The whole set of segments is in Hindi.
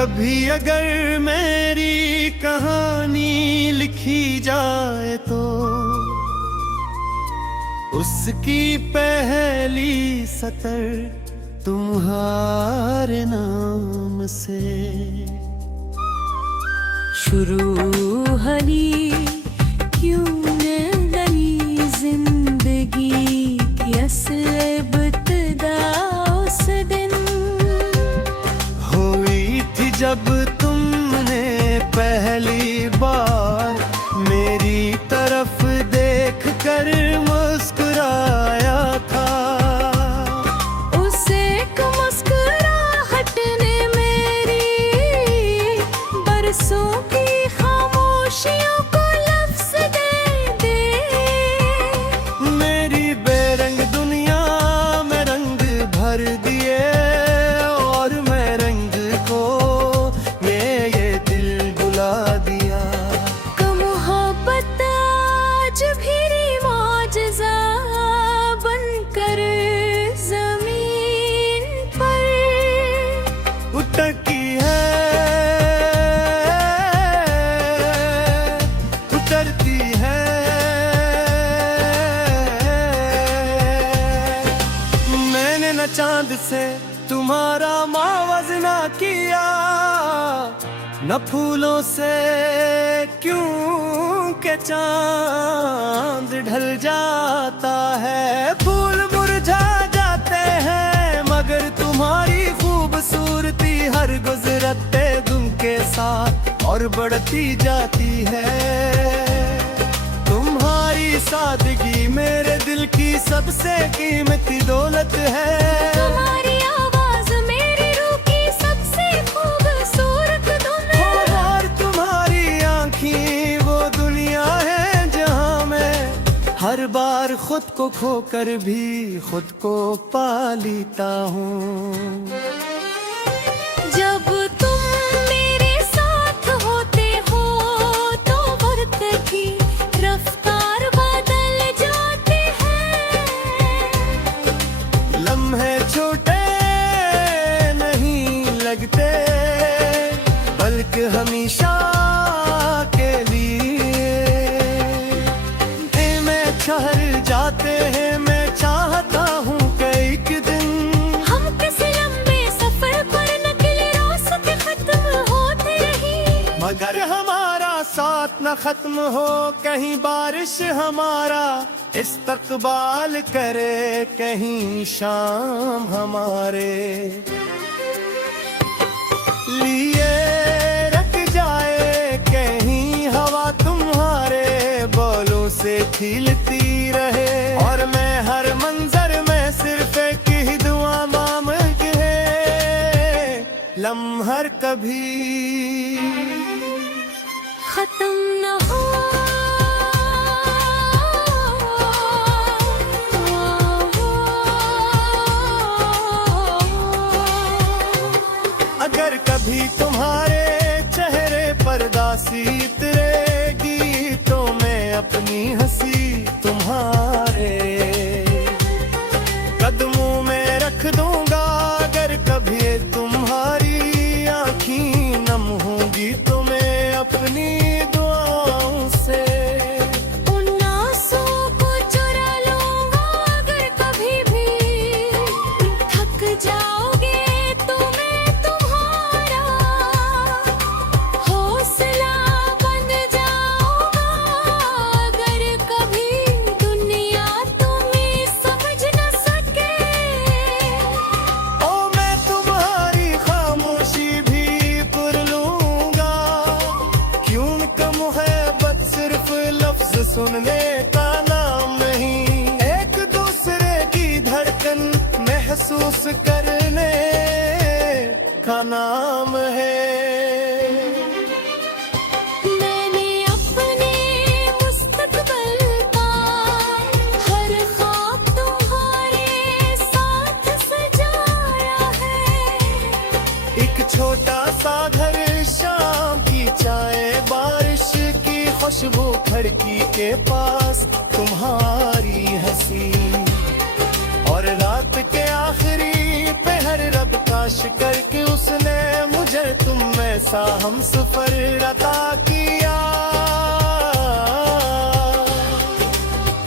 कभी अगर मेरी कहानी लिखी जाए तो उसकी पहली सतर तुम्हारे नाम से शुरू हली क्यों न गली जिंदगी की असल इब्तिदा उस दिन हुई थी जब तुमने पहली बार मेरी तरफ देख कर मुस्कुराया था। उस एक मुस्कुराहट ने मेरी बरसों की खामोशियों को लफ्ज़ दे दे। मेरी बेरंग दुनिया में रंग भर दिए और मैं रंग को ये दिल बुला दिया। मोहब्बत आज भी मौजज़ा बनकर ज़मीन पर उठती है उतरती है। मैंने न चांद से तुम्हारा मावजना किया, न फूलों से क्यों के चांद ढल जाता है। फूल मुरझा जाते हैं मगर तुम्हारी खूबसूरती हर गुजरते दिन के साथ और बढ़ती जाती है। तुम्हारी सादगी मेरे दिल की सबसे कीमती दौलत है। तुम्हारी आवाज़ मेरी रूह की सबसे खूबसूरत धुन है। और तुम्हारी आँखें वो दुनिया है जहाँ मैं हर बार खुद को खोकर भी खुद को पा लेता हूँ। जब तुम मेरे साथ होते हो तो वक्त की रफ्तार बदल जाते हैं। लम्हे छोटे नहीं लगते बल्कि हमेशा के लिए में ठहर जाते हैं। मैं चाहता हूँ कि एक दिन हम किसी लंबे सफर पर निकले, रास्ते खत्म होते रही मगर हमारा साथ न खत्म हो। कहीं बारिश हमारा इस्तकबाल करे, कहीं शाम हमारे लिए रख जाए, कहीं हवा तुम्हारे बोलों से खिलती रहे। और मैं हर मंजर में सिर्फ एक ही दुआ मांगती है, लम्हर कभी खत्म न हो। अगर कभी तुम्हारे चेहरे पर दासी उतरेगी तो मैं अपनी हंसी तुम्हारे कदमों में रख दूंगा। अगर कभी तुम्हारी आँखें नम होंगी तो मैं अपनी दुआओं से उन आंसुओं को चुरा लूंगा। अगर कभी भी थक जाओगे तो मैं तुम्हारा हौसला बन जाऊंगा। अगर कभी दुनिया तुम्हें समझ न सके ओ मैं तुम्हारी खामोशी भी पुर लूंगा। क्यों कम मोहब्बत सिर्फ लफ्ज सुनने का नाम नहीं, एक दूसरे की धड़कन महसूस करने का नाम है। मैंने अपने मुस्तकबिल का हर ख्वाब तुम्हारे साथ सजाया है। एक छोटा सा घर, शाम की चाय, बारिश की खुशबू, खिड़की के पास तुम्हारी हंसी और रात के आखिरी पहर रब का तलाश करके उसने मुझे तुम में सा हम सफर अता किया।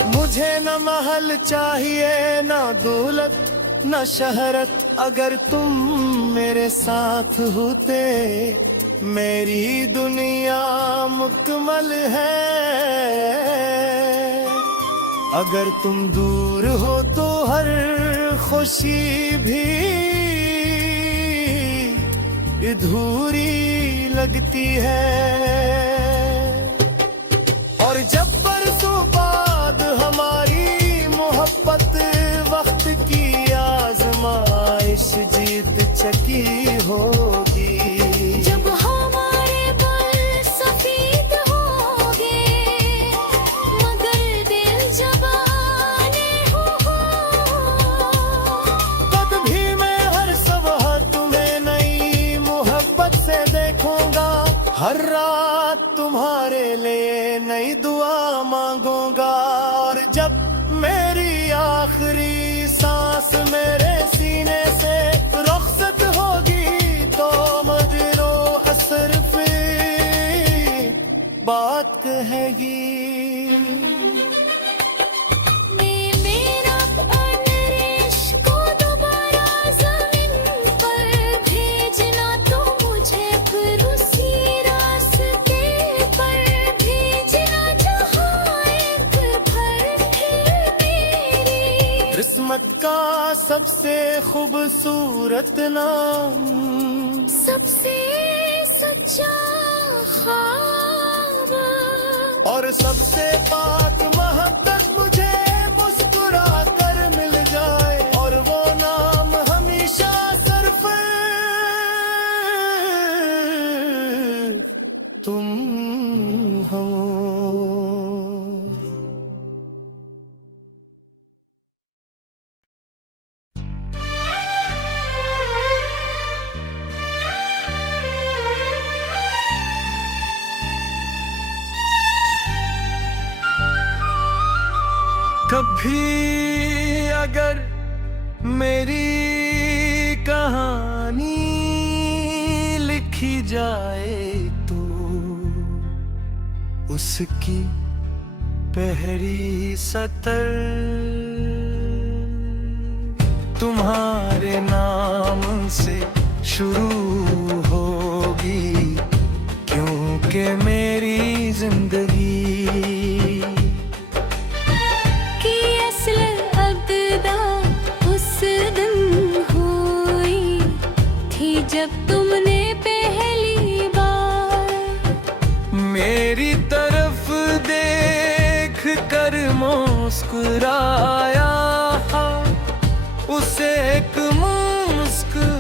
मुझे न महल चाहिए न दौलत न शहरत, अगर तुम मेरे साथ होते मेरी दुनिया मुकम्मल है। अगर तुम दूर हो तो हर खुशी भी अधूरी लगती है। और जब बरसों बाद हमारी मोहब्बत वक्त की आजमाइश जीत चकी होगी, जब हमारे बाल सफेद होंगे मगर दिल जवाने हो, तब भी मैं हर सुबह तुम्हें नई मोहब्बत से देखूंगा। हर रात तुम्हारे लिए नई दुआ मांगूंगा। और जब मेरी आखिरी सांस मेरे सीने से रुखसत होगी तो मजरो असर फिर बात कहेगी। मेरा अनरेश को दोबारा ज़मीन पर भेजना तो मुझे फिर उसी रास्ते पर भेजना जहाँ एक भर है मेरी। किस्मत का सबसे खूबसूरत नाम, सबसे सच्चा ख्वाब और सबसे पाक मोहब्बत मुझे मुस्कुरा कर मिल जाए। और वो नाम हमेशा सिर्फ तुम हो। कभी अगर मेरी कहानी लिखी जाए तो उसकी पहली सतर तुम्हारे नाम से शुरू होगी, क्योंकि मेरी जिंदगी जब तुमने पहली बार मेरी तरफ देख कर मुस्कुराया, उसे एक मुस्कुराहट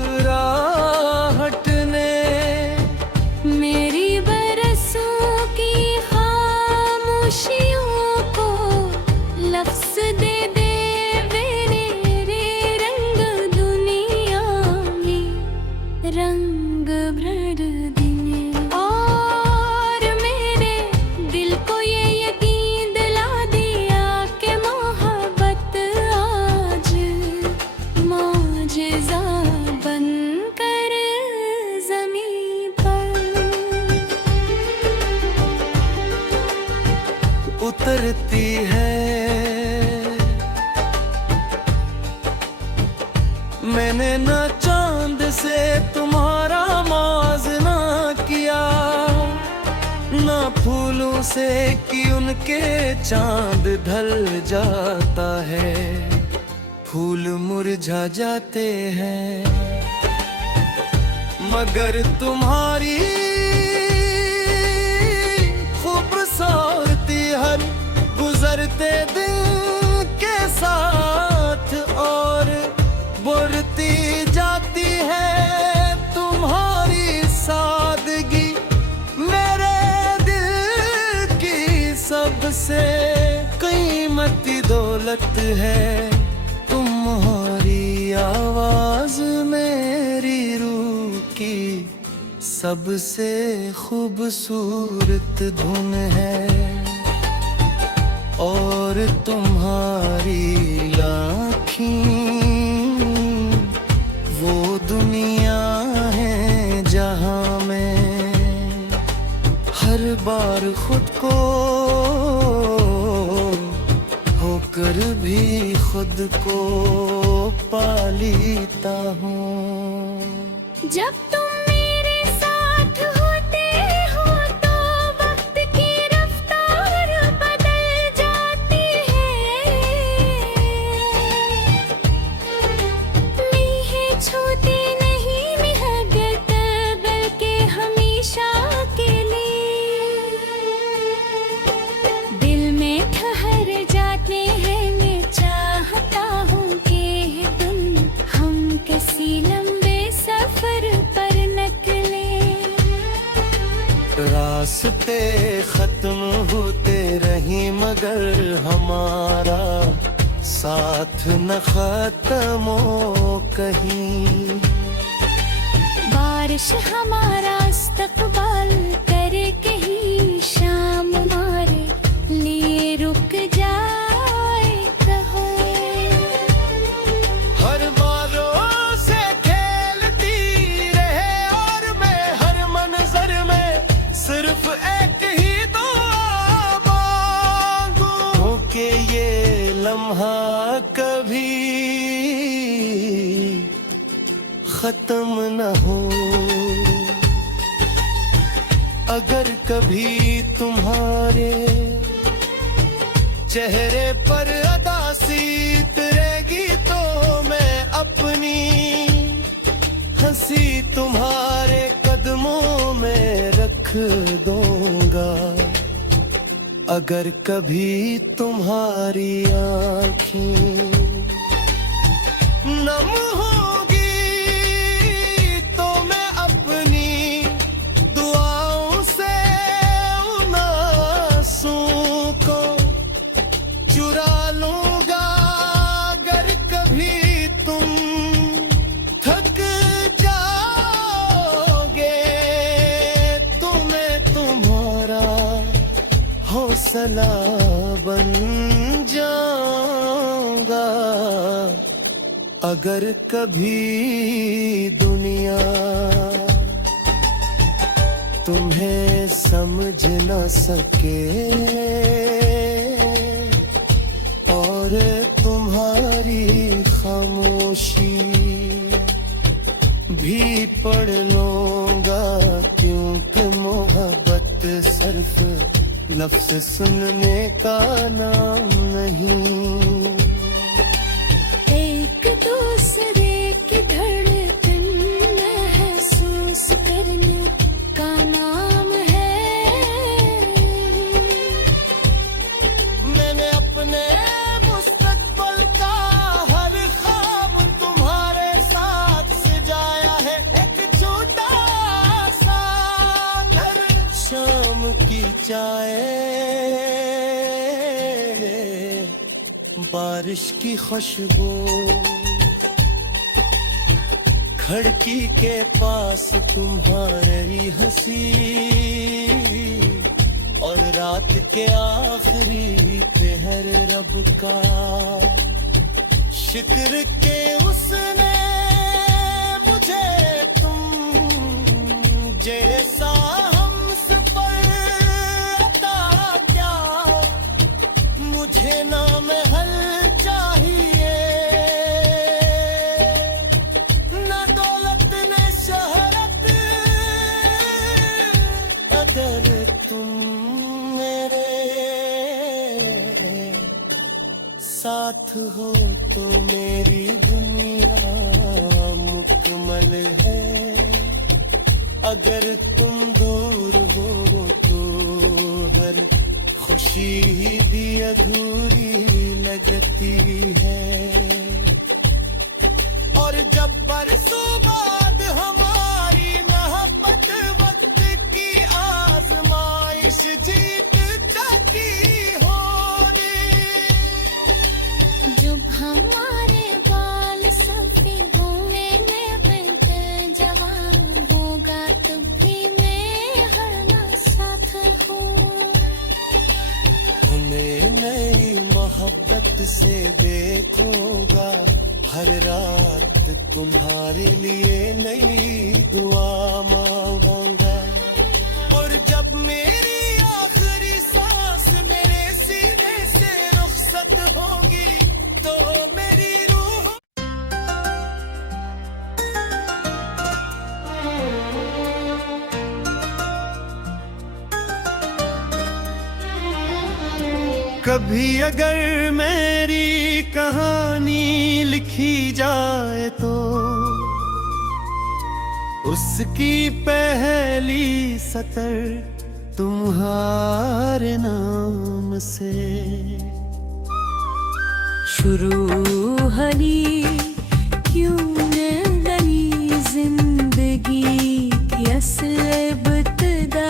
ने मेरी बरसों की खामोशियों को लफ्ज़ दे रंग भर दिए। और मेरे दिल को ये यकीन दिला दिया कि मोहब्बत आज मौजज़ा बनकर ज़मीं पर उतरती है। मैंने न चांद से तुम्हारा मौज़ना किया, न फूलों से कि उनके चांद ढल जाता है। फूल मुरझा जाते हैं मगर तुम्हारी खूबसूरती हर गुजरते दिन के साथ और बढ़ती जाती है। तुम्हारी सादगी मेरे दिल की सबसे कीमती दौलत है। तुम्हारी आवाज मेरी रूह की सबसे खूबसूरत धुन है। और तुम्हारी आँखें वो दुनिया बार खुद को होकर भी खुद को पा लेता हूँ। जब तुम मेरे साथ होते हो तो वक्त की रफ्तार बदल जाती है। मीहें छूती नहीं निहगत बल्कि हमेशा के लिए दिल में ठहर जाते हैं। मैं चाहता हूँ कि तुम हम किसी लंबे सफर पर निकले। रास्ते खत्म होते रही मगर हमारा साथ न खत्म हो कहीं। बारिश हमारा इस्तकबाल करे कहीं शाम हमारे लिए रुक जाए कहीं। हर बारों से खेलती रहे और मैं हर मंजर में सिर्फ एक ही दुआ मांगू कि ये लम्हा कभी खत्म न हो। अगर कभी तुम्हारे चेहरे पर अदासी उतरेगी तो मैं अपनी हंसी तुम्हारे कदमों में रख दूंगा। अगर कभी तुम्हारी आँखें नम होगी तो मैं अपनी दुआओं से उन आंसुओं को चुरा लूंगा। अगर कभी तुम थक जाओगे तो मैं तुम्हारा हौसला बन जाऊंगा। अगर कभी दुनिया तुम्हें समझ न सके और तुम्हारी खामोशी भी पढ़ लूंगा, क्योंकि मोहब्बत सिर्फ लफ्ज सुनने का नाम नहीं। एक दूसरे की धड़कन महसूस करने का नाम है। मैंने अपने मुस्तकबल का हर ख्वाब तुम्हारे साथ सजाया है। एक छोटा सा घर, शाम की चाय, बारिश की खुशबू, खिड़की के पास तुम्हारी हंसी और रात के आखिरी पहर रब का शुक्र के उसने मुझे तुम जैसा हमसफर अता किया। मुझे ना महल चाहिए न दौलत न शहरत, अगर तुम मेरे साथ हो तो मेरी दुनिया मुकम्मल है। अगर तुम दूर हो तो हर खुशी भी अधूरी लगती है। और जब बरसों बाद हमारी मोहब्बत वक्त की आजमाइश जीत जाती होगी, जब हमारे बाल सफेद होंगे मैं जवान होगा तब भी मैं हर साथ हूँ। तुम्हें नई मोहब्बत से देखूंगा, हर रात तुम्हारे लिए नई दुआ मांगूंगा। और जब मेरी कभी अगर मेरी कहानी लिखी जाए तो उसकी पहली सतर तुम्हारे नाम से शुरू हली क्यों न गई जिंदगी की असल इब्तिदा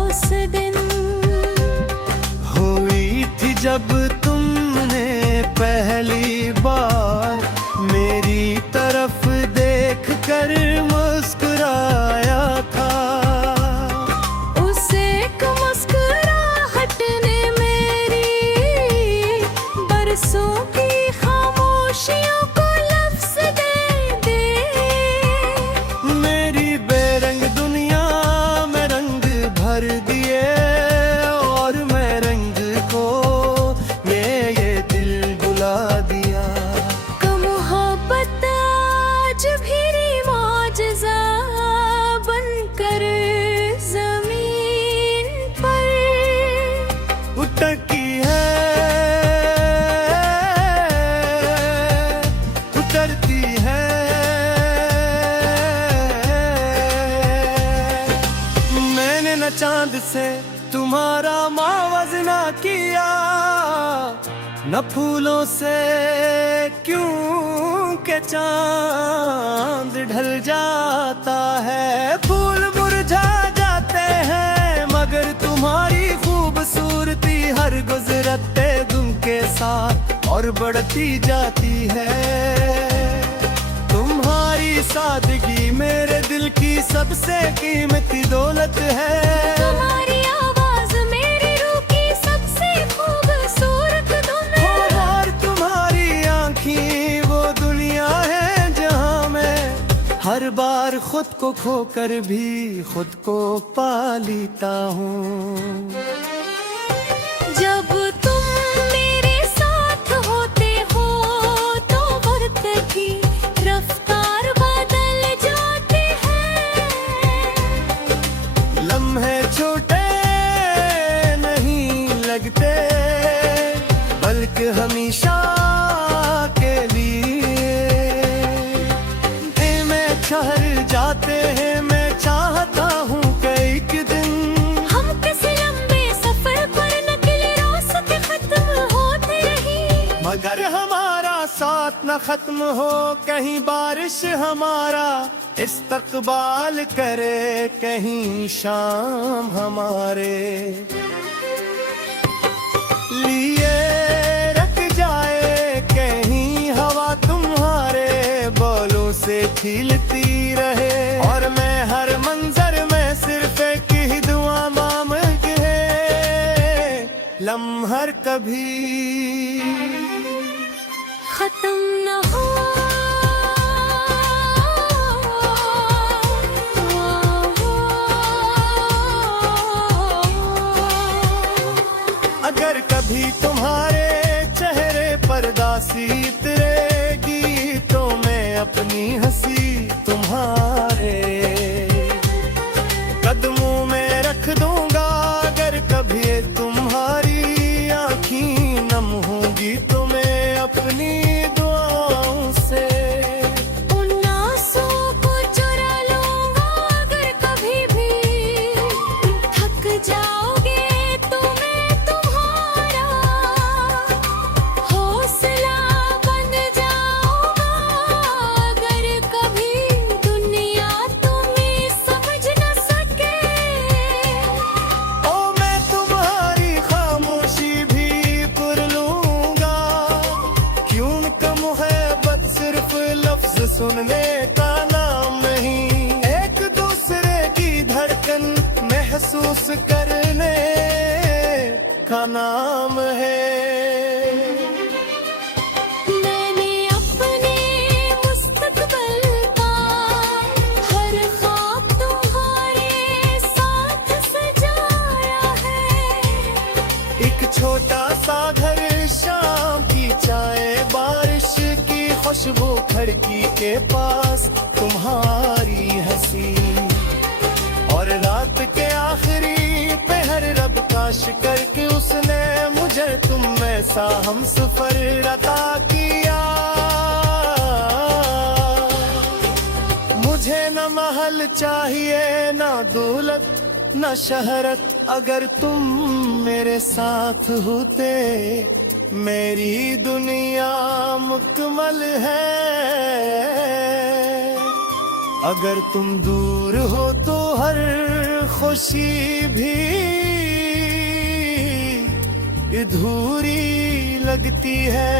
उस दिन हुई थी जब तुमने पहली बार मेरी तरफ देख कर मुस्कुराया था। उस एक मुस्कुराहट ने मेरी बरसों की खामोशियों को लफ्ज़ दे दे। मेरी बेरंग दुनिया में रंग भर दिए और मैं रंग को ये दिल बुला दिया। का मोहब्बत आज भी मौजज़ा बनकर ज़मीन पर उतरती है, उतरती है। मैंने न चांद से तुम्हारा मावजना किया, न फूलों से क्यों के चांद ढल जाता है। फूल मुरझा जाते हैं मगर तुम्हारी खूबसूरती हर गुजरते दिन के साथ और बढ़ती जाती है। तुम्हारी सादगी मेरे दिल की सबसे कीमती दौलत है। तुम्हारी आवाज़ मेरी रूह की सबसे खूबसूरत धुन है। और तुम्हारी आँखें वो दुनिया है जहाँ मैं हर बार खुद को खोकर भी खुद को पा लेता हूँ। जब तुम मेरे साथ होते हो तो वक्त की रफ्तार बदल जाती है। लम्हे छोटे नहीं लगते बल्कि हमेशा के लिए में ठहर जाते हैं। मैं चाहता हूँ कि एक दिन हम किसी लंबे सफर पर निकले, रास्ते खत्म होते रही मगर हमारा साथ न खत्म हो। कहीं बारिश हमारा इस्तकबाल करे, कहीं शाम हमारे लिए रख जाए, कहीं हवा तुम्हारे बोलों से खिलती रहे। और मैं हर मंजर में सिर्फ एक ही दुआ मांगती है, लम्हर कभी खत्म न हो। अगर कभी तुम्हारे चेहरे पर दासी उतरेगी तो मैं अपनी हंसी तुम्हारे कदमों में रख दूंगा। अगर कभी तुम्हारी आँखें नम होंगी तो मैं अपनी दुआओं से उन आंसुओं को चुरा लूंगा। अगर कभी भी थक जाओगे तो मैं तुम्हारा हौसला बन जाऊंगा। अगर कभी दुनिया तुम्हें समझ न सके ओ मैं तुम्हारी खामोशी भी पुर लूंगा। क्यों का मुहब्बत सिर्फ लफ्ज सुनने का नाम नहीं, एक दूसरे की धड़कन महसूस करने का नाम है। मैंने अपने मुस्तकबिल का हर ख्वाब तुम्हारे साथ सजाया है। एक छोटा सा घर, शाम की चाय, बारिश की खुशबू, खिड़की के पास तुम्हारी हंसी और रात के आखिरी पहर रब का शुक्र कि उसने मुझे तुम ऐसा हम सफर अता किया। मुझे न महल चाहिए न दौलत न शहरत, अगर तुम मेरे साथ होते मेरी दुनिया मुकम्मल है। अगर तुम दूर हो तो हर खुशी भी अधूरी लगती है।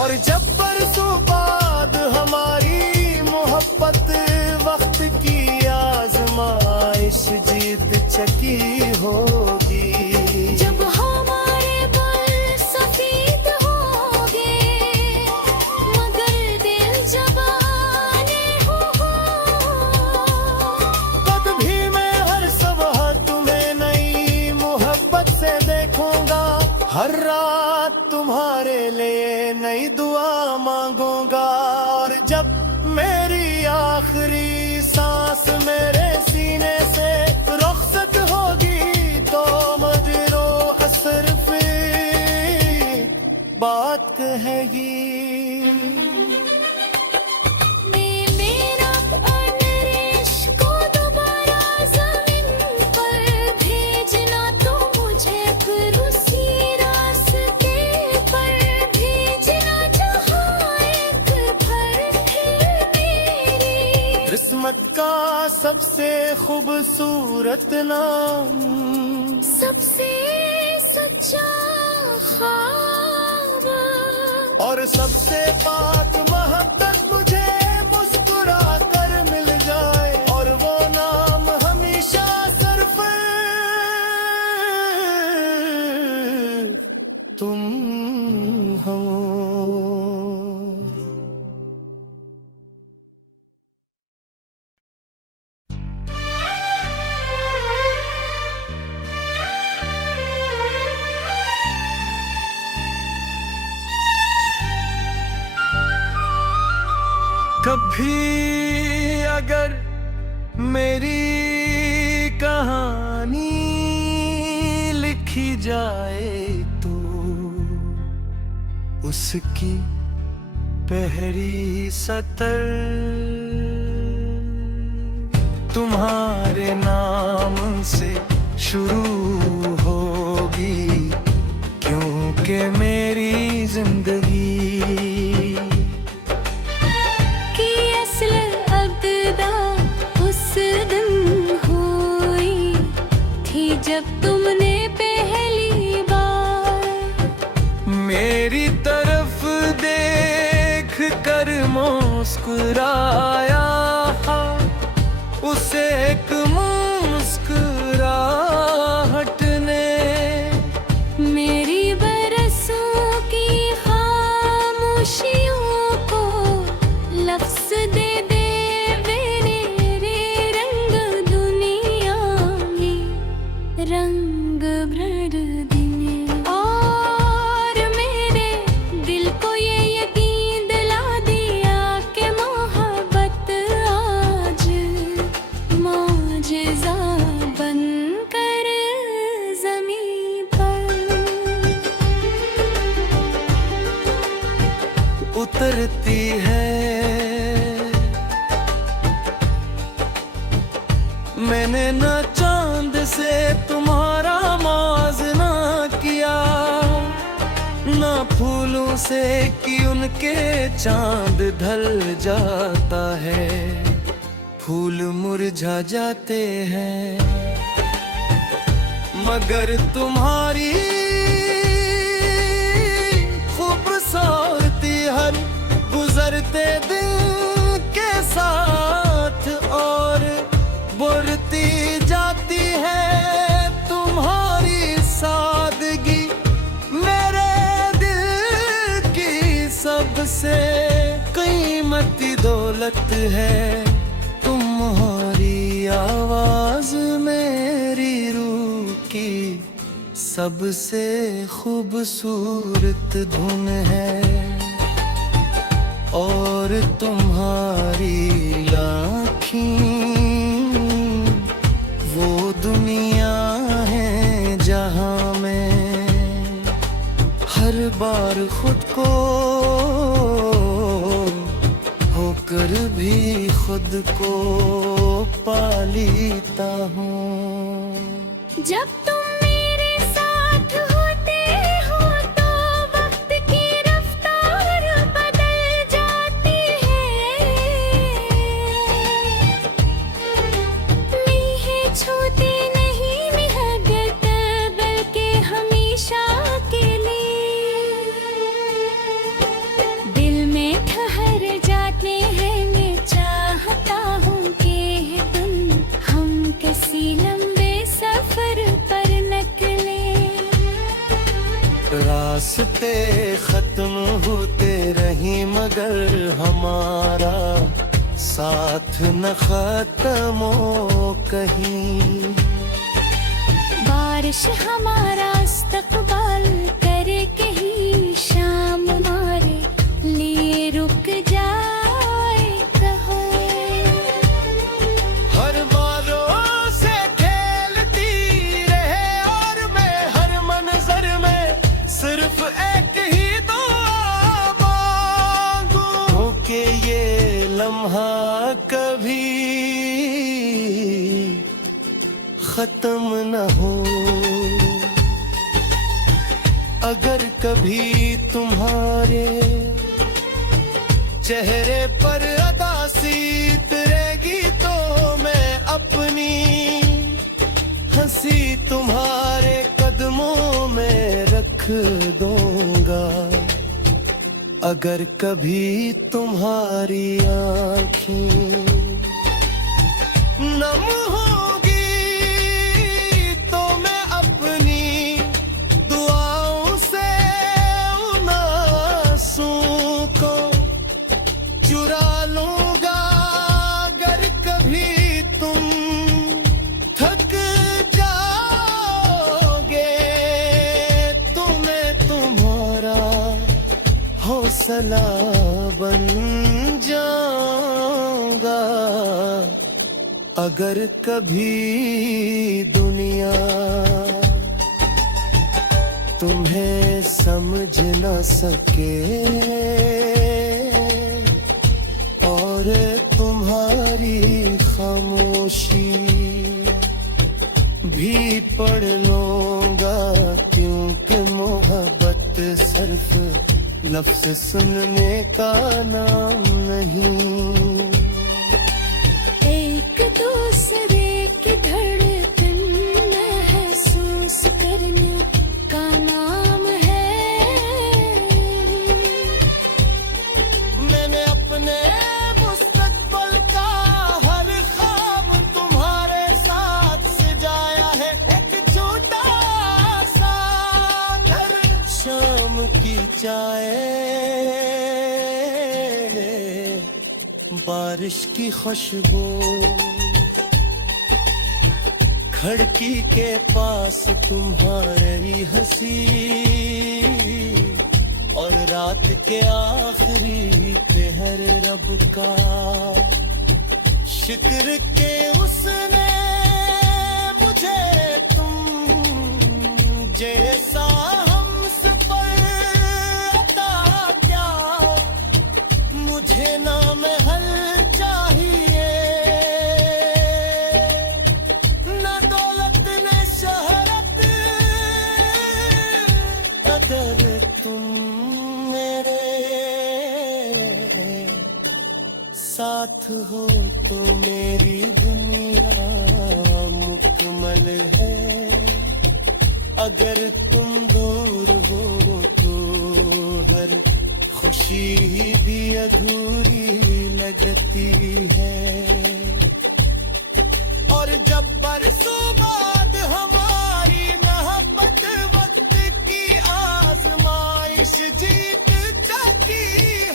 और जब बरसों बाद हमारी मोहब्बत वक्त की आजमाइश जीत चकी होगी, जब हमारे बाल सफेद होंगे मगर दिल जवाने हो, तब भी मैं हर सुबह तुम्हें नई मोहब्बत से देखूंगा। हर रात तुम्हारे लिए नई दुआ मांगूंगा। और जब मेरी आखिरी सांस मेरे सीने से रुखसत होगी तो मजरो असर पे बात कहेगी। मेरा नरेश को दोबारा ज़मीन पर भेजना, तो मुझे फिर उसी रास्ते पर भेजना जहाँ एक भर है मेरी। किस्मत का सबसे खूबसूरत नाम, सबसे सच्चा ख्वाब और सबसे पाक मोहब्बत मुझे मुस्कुरा कर मिल जाए, और वो नाम हमेशा सिर्फ तुम हो। कभी अगर मेरी कहानी लिखी जाए तो उसकी पहली सतर तुम्हारे नाम से शुरू होगी, क्योंकि मेरी जिंदगी जब तुमने पहली बार मेरी तरफ देख कर मुस्कुराया, उसे एक मुस्कुराहट ने मेरी बरसों की खामोशियों को लफ्ज़ दे रंग भर दिन। और मेरे दिल को ये यकीन दिला दिया कि मोहब्बत आज मौजज़ा बनकर ज़मीन पर उतरती है। मैंने न चांद से तुम्हारा मौज़ना किया, न फूलों से कि उनके चांद ढल जाता है। फूल मुरझा जाते हैं मगर तुम्हारी खूबसूरती हर गुजरते दिन के साथ और बढ़ती जाती है। तुम्हारी सादगी मेरे दिल की सबसे कीमती दौलत है। तुम्हारी आवाज मेरी रूह की सबसे खूबसूरत धुन है, और तुम्हारी आँखें वो दुनिया है जहाँ बार खुद को होकर भी खुद को पा लेता हूँ। जब तुम मेरे साथ होते हो तो वक्त की रफ्तार बदल जाती है। मीहें छूती नहीं निहगत बल्कि हमेशा के लिए दिल में ठहर जाते हैं। मैं चाहता हूँ कि तुम हम किसी लंबे सफर पर निकले। रास्ते खत्म होते रही मगर हमारा साथ न खत्म हो कहीं। बारिश हमारा इस्तकबाल करे कहीं शाम हमारे लिए रुक जाए कहीं। हर बारों से खेलती रहे और मैं हर मंजर में सिर्फ एक ही दुआ मांगू कि ये लम्हा कभी खत्म न हो। अगर कभी तुम्हारे चेहरे पर अदासी उतरेगी तो मैं अपनी हंसी तुम्हारे कदमों में रख दूंगा। अगर कभी तुम्हारी आँखें नम होगी तो मैं अपनी दुआओं से उन आंसुओं को चुरा लूंगा। अगर कभी तुम थक जाओगे तो मैं तुम्हारा हौसला बन जाऊंगा। अगर कभी दुनिया तुम्हें समझ न सके और तुम्हारी खामोशी भी पढ़ लूंगा, क्योंकि मोहब्बत सिर्फ लफ्ज सुनने का नाम नहीं। एक दूसरे की धड़कन महसूस करने का नाम है। मैंने अपने मुस्तकबिल का हर ख्वाब तुम्हारे साथ सजाया है। एक छोटा सा घर, शाम की चाय, बारिश की खुशबू, खिड़की के पास तुम्हारी हंसी और रात के आखिरी पहर रब का शुक्र के उसने मुझे तुम जैसा हमसफर अता क्या। मुझे ना महल चाहिए न दौलत न शहरत, अगर तुम मेरे साथ हो तो मेरी दुनिया मुकम्मल है। अगर तुम दूर हो तो हर खुशी भी अधूरी लगती है। और जब बरसों बाद हमारी मोहब्बत वक्त की आजमाइश जीत जाती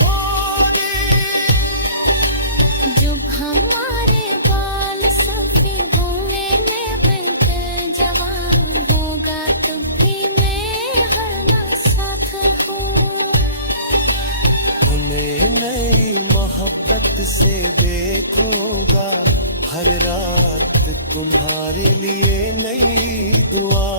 होगी, जब हमारे बाल सफेद होंगे मैं बनकर जवान होगा तब भी मैं हर साथ हूँ। तुम्हें नई मोहब्बत से देखूंगा, हर रात तुम्हारे लिए नई दुआ